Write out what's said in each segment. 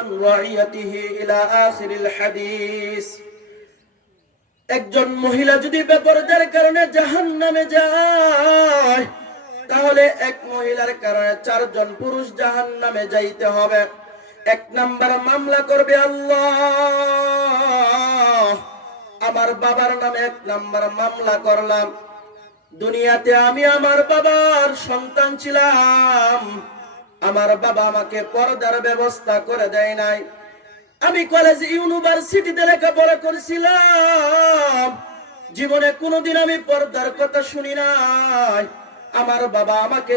عن رعيته إلى آخر الحديث একজন মহিলা যদি বেপরদার কারণে জাহান নামে যায় তাহলে এক মহিলার কারণে চারজন পুরুষ জাহান নামে যাইতে হবে এক নাম্বার মামলা করবে আল্লাহ আমার বাবার নামে এক নাম্বার মামলা করলাম দুনিয়াতে আমি আমার বাবার সন্তান ছিলাম আমার বাবা আমাকে পর্দার ব্যবস্থা করে দেয় নাই। আমি কলেজ ইউনিভার্সিটিতে লেখাপড়া করেছিলাম। জীবনে কোনোদিন আমি পর্দার কথা শুনি নাই। আমার বাবা আমাকে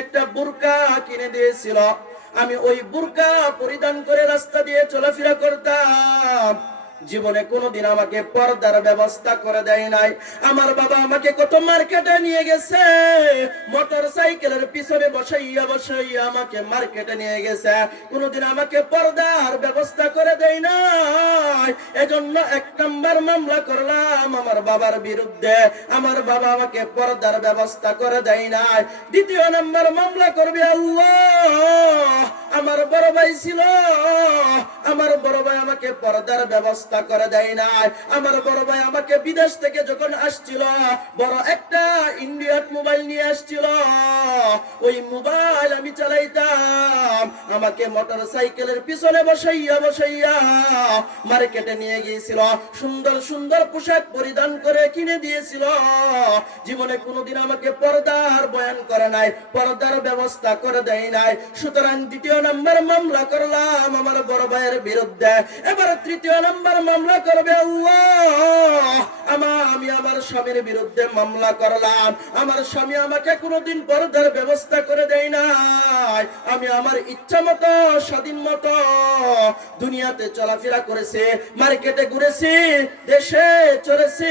একটা বুরকা কিনে দিয়েছিল। আমি ওই বুরকা পরিধান করে রাস্তা দিয়ে চলাফেরা করতাম। জীবনে কোনোদিন আমাকে পর্দার ব্যবস্থা করে দেয় নাই। আমার বাবা আমাকে কত মার্কেটে নিয়ে গেছে? মোটর সাইকেলের পিছনে বসাইয়া বসাইয়া আমাকে মার্কেটে নিয়ে গেছে। কোনোদিন আমাকে পর্দার ব্যবস্থা করে দেয় নাই। এজন্য এক নম্বর মামলা করলাম আমার বাবার বিরুদ্ধে। আমার বাবা আমাকে পর্দার ব্যবস্থা করে দেয় নাই। দ্বিতীয় নম্বর মামলা করবে আমার বড় ভাই ছিল। আমার বড় ভাই আমাকে পর্দার ব্যবস্থা করে দেয় নাই। আমার বড় ভাই আমাকে বিদেশ থেকে যখন আসছিল, বড় একটা ইন্ডিয়ান মোবাইল নিয়ে আসছিল। ওই মোবাইল আমি চালাইতাম। আমাকে মোটর সাইকেলের পিছনে বসাইয়া বসাইয়া মার্কেটে নিয়ে গিয়েছিল। সুন্দর সুন্দর পোশাক পরিধান করে কিনে দিয়েছিল। জীবনে কোনোদিন আমাকে পর্দার বয়ান করে নাই, পর্দার ব্যবস্থা করে দেয় নাই। সুতরাং দ্বিতীয় নম্বর মামলা করলাম আমার বড় ভাইয়ের বিরুদ্ধে। এবার তৃতীয় নম্বর মামলা করবে আল্লাহ। আমার আমি আমার স্বামীর বিরুদ্ধে মামলা করলাম। আমার স্বামী আমাকে কোনোদিন পর্দার ব্যবস্থা করে দেয় নাই। আমি আমার ইচ্ছা মতো, স্বাধীন মতো দুনিয়াতে চলাফেরা করেছে, মার্কেটে ঘুরেছি, দেশে চলেছি।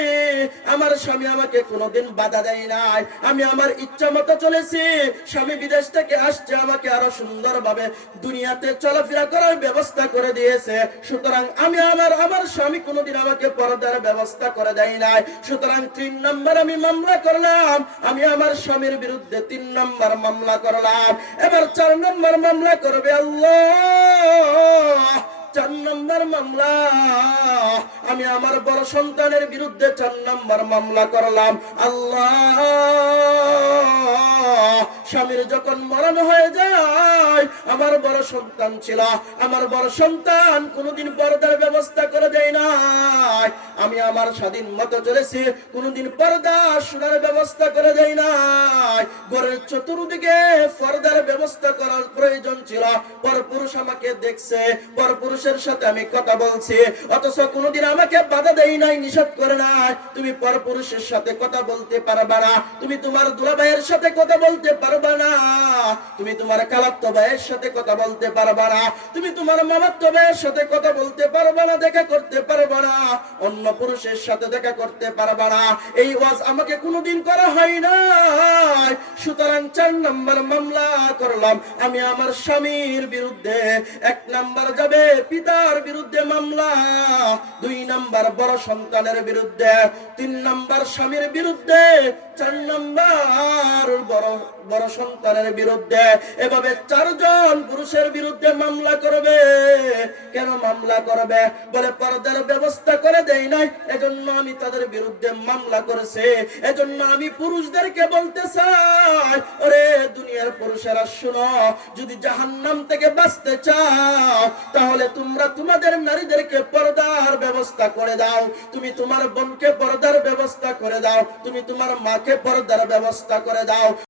আমার স্বামী আমাকে কোনোদিন বাধা দেয় নাই। আমি আমার ইচ্ছা মতো চলেছি, স্বামী বিদেশ থেকে আসছে, আমাকে আরও সুন্দরভাবে দুনিয়াতে চলাফেরা করার ব্যবস্থা করে দিয়েছে। সুতরাং আমি আমার আমার স্বামী কোনোদিন আমাকে পর্দার ব্যবস্থা করে দেয় নাই। সুতরাং তিন নম্বর আমি মামলা করলাম, আমি আমার স্বামীর বিরুদ্ধে তিন নম্বর মামলা করলাম। এবার চার নম্বর মামলা করবে আল্লাহ। চার নম্বর মামলা। আমি আমার বড় সন্তানের বিরুদ্ধে চার নম্বর মামলা করলাম। আল্লাহ। স্বামীর যখন মরণ হয়ে যায়, আমার বড় সন্তান ছিল, আমার বড় সন্তান কোনোদিন পর্দার ব্যবস্থা করে দেয় নাই। আমি আমার স্বাধীন মতো চলেছি, কোনোদিন পর্দা শোনার ব্যবস্থা করে দেয় নাই। ঘরের চতুর্দিকে পর্দার ব্যবস্থা করার প্রয়োজন ছিল। পরপুরুষ আমাকে দেখছে, পরপুরুষের সাথে আমি কথা বলছি, অথচ কোনোদিন আমাকে বাধা দেয় নাই, নিষেধ করে নাই। তুমি পরপুরুষের সাথে কথা বলতে পারবা না। তুমি তোমার দুলাভাইয়ের সাথে কথা বলতে পারবা না। তুমি তোমার কালাত্ত ভাইয়ের সাথে কথা বলতে পারবা না। তুমি তোমার মামাত্ম ভাইয়ের সাথে কথা বলতে পারবা না, দেখা করতে পারবা না। অন্য পুরুষের সাথে দেখা করতে পারবা না। এই ওয়াজ আমাকে কোনোদিন করা হয় না সুতরাং চার নম্বর মামলা করলাম। আমি আমার স্বামীর বিরুদ্ধে, এক নাম্বার যাবে পিতার বিরুদ্ধে মামলা, দুই নাম্বার বড় সন্তানের বিরুদ্ধে, তিন নাম্বার স্বামীর বিরুদ্ধে, চার নাম্বার বড় বড় সন্তানের বিরুদ্ধে এভাবে চারজন পুরুষের বিরুদ্ধে মামলা করবে। কেন মামলা করবে? বলে পর্দার ব্যবস্থা করে দেয় নাই। এজন্য আমি তাদের বিরুদ্ধে মামলা করেছে। এজন্য আমি পুরুষদেরকে বলতে চাই, ওরে দুনিয়ার পুরুষেরা শুনো, যদি জাহান্নাম থেকে বাঁচতে চাও, তাহলে তোমরা তোমাদের নারীদেরকে পর্দার ব্যবস্থা করে দাও। তুমি তোমার বোনকে পর্দার ব্যবস্থা করে দাও, তুমি তোমার মাকে পর্দার ব্যবস্থা করে দাও।